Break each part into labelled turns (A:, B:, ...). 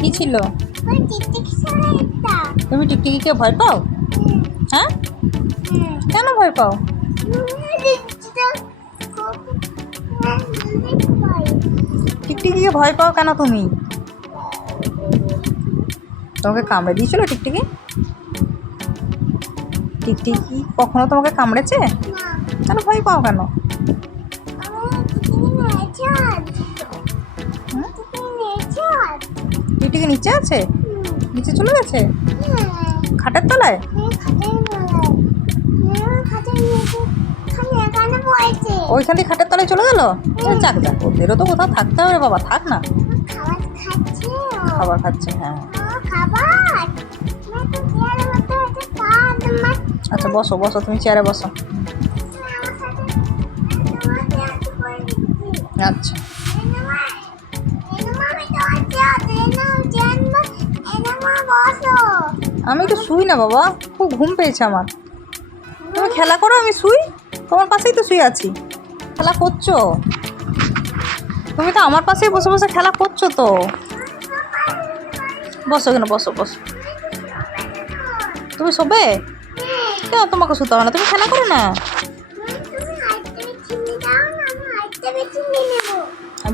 A: কি ছিল? তুমি টিকটিকিকে ভয় পাও? হ্যাঁ? কেন ভয় পাও? টিকটিকিকে ভয় পাও কেন তুমি? তোমাকে কামড়ে দিয়েছিল টিকটিকি? টিকটিকি কখনো তোমাকে কামড়েছে? কেন ভয় পাও কেন? টিকটিকি নিচে আছে? নিচে চলে গেছে? খাটের তলায়? ওইখান থেকে খাটের তলায় চলে গেল? যাক যাক, ওদেরও তো কোথাও থাকতে হবে বাবা, থাক না। খাবার খাচ্ছে হ্যাঁ। আচ্ছা বসো বসো, তুমি চেয়ারে বসো। আচ্ছা। আমি তো শুই না বাবা খুব ঘুম পেয়েছে আমার। তুমি খেলা করো আমি শুই? তোমার পাশেই তো শুয়ে আছি। খেলা করছ? তুমি তো আমার পাশেই বসে বসে খেলা করছ তো। বসো কেন বসো বসো। তুমি শোবে? কেন তোমাকে শুতে হবে না? তুমি খেলা করো না?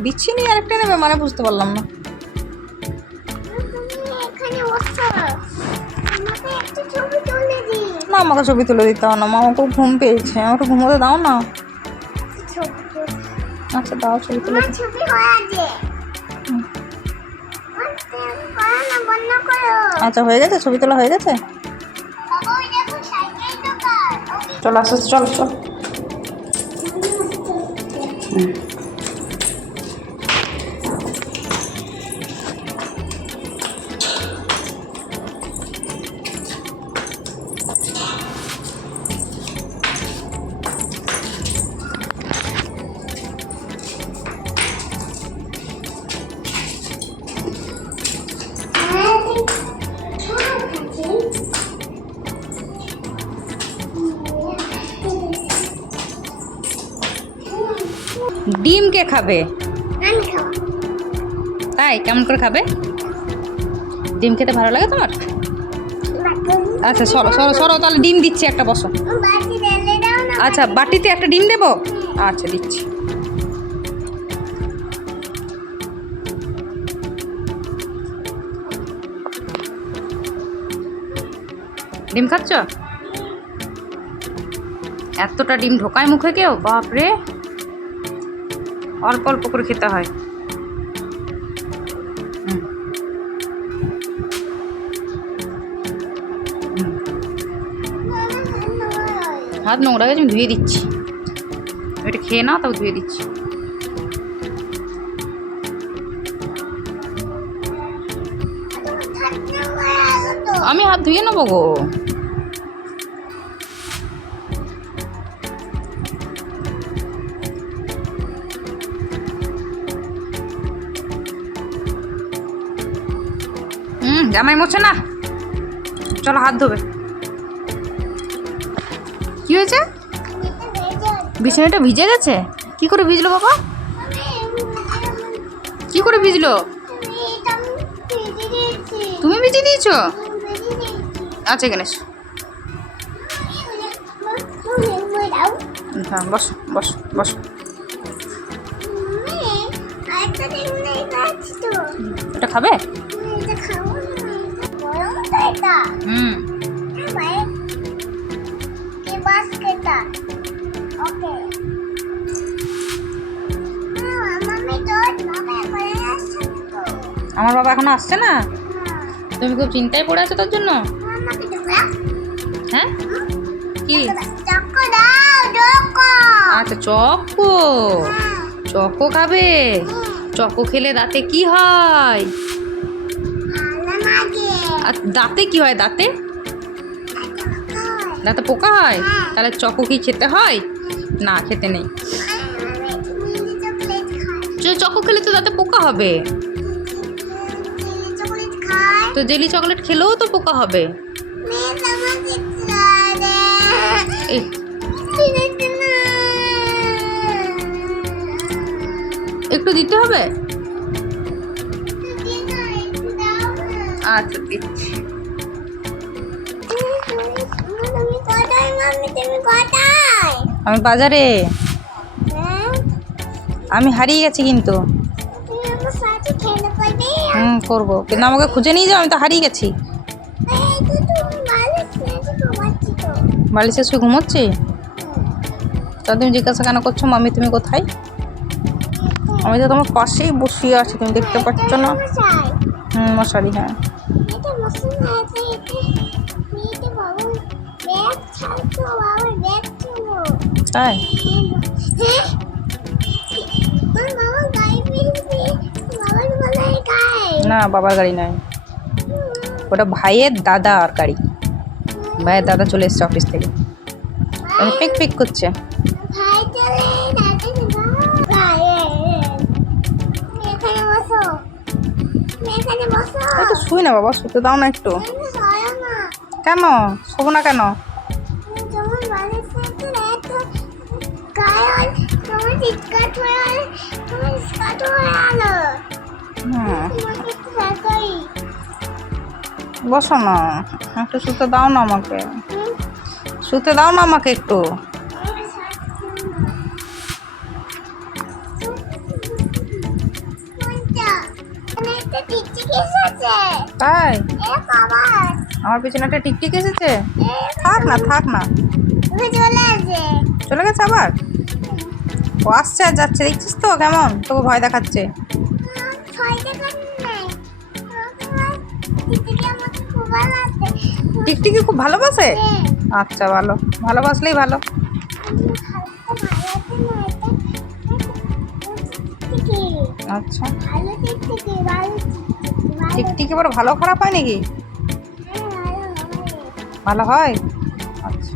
A: বিচ্ছিনি আরেকটা নেবে মানে বুঝতে পারলাম না। আমাকে ছবি তুলে দিতে হবে না। মা খুব ঘুম পেয়েছে। আমাকে ঘুমোতে দাও না। আচ্ছা দাও ছবি তুলে
B: হয়ে
A: হুম। আচ্ছা হয়ে গেছে? ছবি তোলা হয়ে গেছে? চল আসো চল চল। ডিম কে খাবে?
B: আমি খাব।
A: তাই কেমন করে খাবে? ডিম খেতে ভালো লাগে তোমার? আচ্ছা সরো সরো সরো তাহলে ডিম দিচ্ছি একটা বসো। আচ্ছা বাটিতে একটা ডিম দেবো? আচ্ছা দিচ্ছি। ডিম খাচ্ছ? এতটা ডিম ঢোকায় মুখে কেউ? বাপরে। অল্প অল্প করে খেতে হয়। হাত নোংরা গেছে, আমি ধুয়ে দিচ্ছি। এটা খেয়ে নাও তবে ধুয়ে দিচ্ছি। আমি হাত ধুয়ে নেব গো। জামাই মোছে না? চলো হাত ধোবে। কি হয়েছে? বিছানাটা ভিজে গেছে? কি করে ভিজলো বাবা? কি করে ভিজলো? তুমি ভিজিয়ে দিয়েছ? আচ্ছা এখানে এসো। হ্যাঁ বস বসো বসো। এটা খাবে। হুম
B: Okay.
A: আমার বাবা এখনও আসছে না? তুমি খুব চিন্তায় পড়ে আছো তার জন্য? হ্যাঁ? কি? আচ্ছা চকো। চকো খাবে? চকো খেলে দাঁতে কি হয়? আর দাঁতে কি হয় দাঁতে? দাঁতে পোকা হয়? তাহলে চকো কি খেতে হয়? না, খেতে নেই। চকো খেলে তো দাঁতে পোকা হবে। তো জেলি চকলেট খেলেও তো পোকা হবে। একটু দিতে হবে? আচ্ছা দিচ্ছি। আমি বাজারে? আমি হারিয়ে গেছি কিন্তু। হুম, করব। কিন্তু আমাকে খুঁজে নিয়ে যাও, আমি তো হারিয়ে গেছি। বালিশে শুয়ে ঘুমোচ্ছি? তা তুমি জিজ্ঞাসা কেন করছ? মামি তুমি কোথায়? আমি তো তোমার পাশেই বসিয়ে আছি, তুমি দেখতে পাচ্ছ না। হুম মশারি হ্যাঁ।
B: না বাবু ব্যাগ ছাড়তো বাবা ব্যাগ ছিল
A: তাই?
B: হ্যাঁ বাবা গাড়ি ফেলবে বাবার বলায় গায়ে।
A: না বাবার গাড়ি নাই। ওটা ভাইয়ের দাদা আর গাড়ি। ভাইয়ের দাদা চলে এসছে অফিস থেকে। আমি পিক পিক করছে।
B: ভাই চলে
A: একটু শুই না বাবা, শুতে দাও না একটু। কেন? শোবো না কেন?
B: হয়ে।
A: বসো না, একটু শুতে দাও না আমাকে। শুতে দাও না আমাকে একটু। তাই? আমার পিছনে একটা টিকটিক এসেছে? থাক না থাক না। চলে গেছে আবার? ও আসছে আর যাচ্ছে দেখছিস তো কেমন? তোকে ভয় দেখাচ্ছে। টিকটিকি খুব ভালোবাসে। আচ্ছা ভালো। ভালোবাসলেই ভালো। আচ্ছা।
B: ভালো
A: টিকটিকি এবার ভালো খারাপ হয় নাকি? ভালো হয়? আচ্ছা।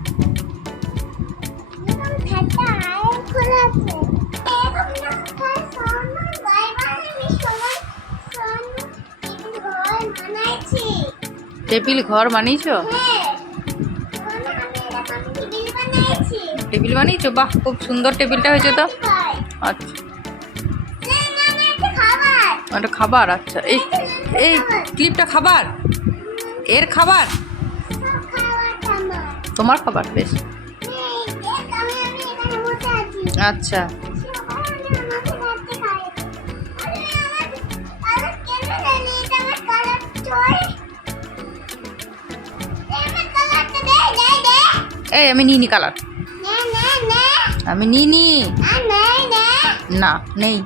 A: টেবিল ঘর বানিয়েছো? টেবিল বানিয়েছো? বাহ খুব সুন্দর টেবিলটা হয়েছে তো। আচ্ছা। একটা খাবার আচ্ছা। এই এই ক্লিপটা খাবার। এর খাবার? তোমার খাবার, বেশ। আচ্ছা। এই, আমি নিই নি কালার। আমি নিই নি না, নেই।